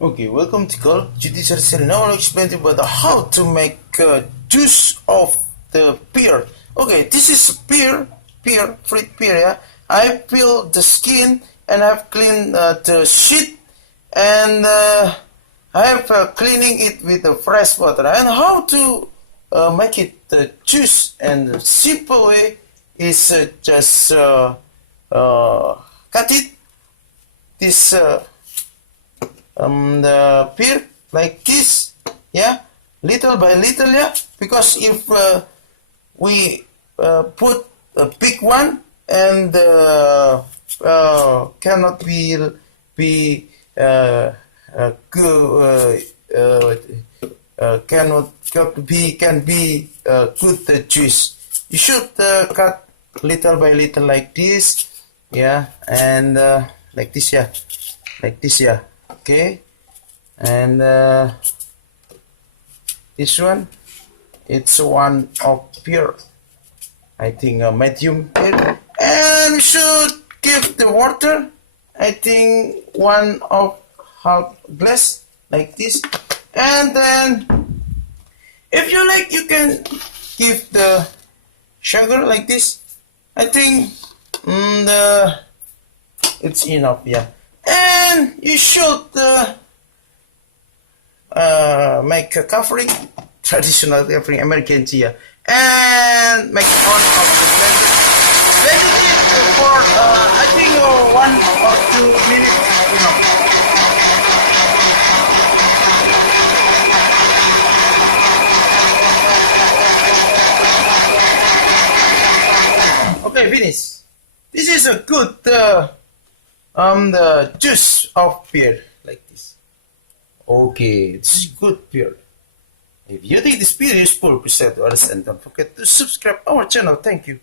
Okay, welcome to CODJ. Now I'll explain to you about how to make juice of the pear. Okay, this is pear, fruit pear. Yeah, I peel the skin and I've cleaned the sheet and I have cleaning it with the fresh water. And how to make it juice? And the simple way is just cut it. This. The pear like this, yeah, little by little, yeah, because if we put a big one and cannot be good, can be good juice. You should cut little by little like this, yeah, and like this, yeah, like this, yeah. Okay, and this one, it's one of pear, I think a medium pear, and should give the water, I think 1/2 glass like this, and then if you like you can give the sugar like this. I think it's enough, yeah. And you should make a covering, traditional covering, American tea, and make one of the blender. Blend it for I think 1 or 2 minutes, you know. Okay, finish. This is a good the juice of pear like this. Okay, this is good pear. If you think this video is useful, please share to others and don't forget to subscribe our channel. Thank you.